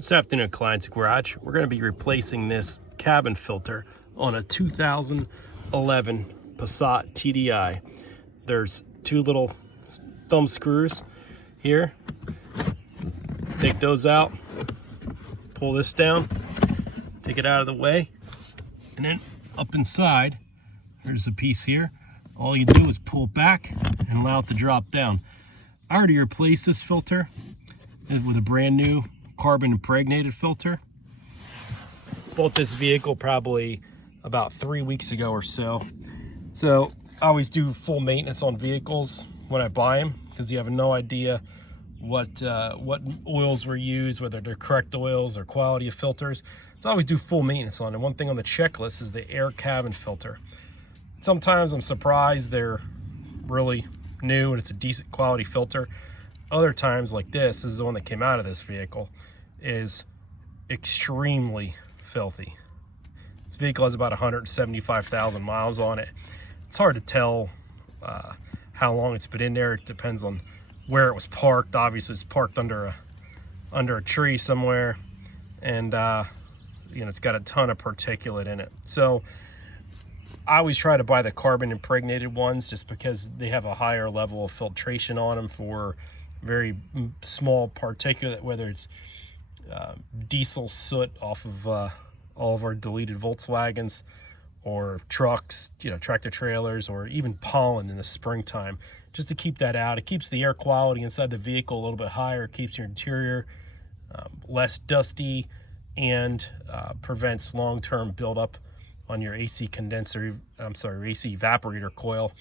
This afternoon at Client's Garage, we're going to be replacing this cabin filter on a 2011 Passat TDI. There's two little thumb screws here. Take those out, pull this down, take it out of the way, and then up inside, there's a piece here. All you do is pull back and allow it to drop down. I already replaced this filter with a brand new carbon impregnated filter. Bought this vehicle probably about 3 weeks ago or so. So I always do full maintenance on vehicles when I buy them, because you have no idea what oils were used, whether they're correct oils or quality of filters. So I always do full maintenance on it. One thing on the checklist is the air cabin filter. Sometimes I'm surprised they're really new and it's a decent quality filter. Other times, like this is the one that came out of this vehicle, is extremely filthy. This vehicle has about 175,000 miles on it. It's hard to tell how long it's been in there. It depends on where it was parked. Obviously, it's parked under a tree somewhere, and you know, it's got a ton of particulate in it. So I always try to buy the carbon impregnated ones just because they have a higher level of filtration on them for very small particulate, whether it's diesel soot off of all of our deleted Volkswagens, or trucks, you know, tractor trailers, or even pollen in the springtime, just to keep that out. It keeps the air quality inside the vehicle a little bit higher, keeps your interior less dusty, and prevents long-term buildup on your AC AC evaporator coil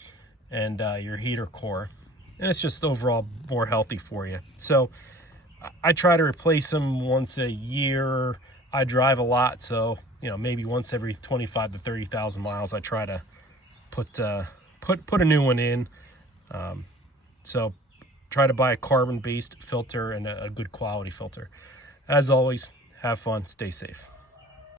and your heater core. And it's just overall more healthy for you. So I try to replace them once a year. I drive a lot, so you know, maybe once every 25 to 30,000 miles I try to put a new one in. So try to buy a carbon based filter and a good quality filter. As always, have fun, stay safe.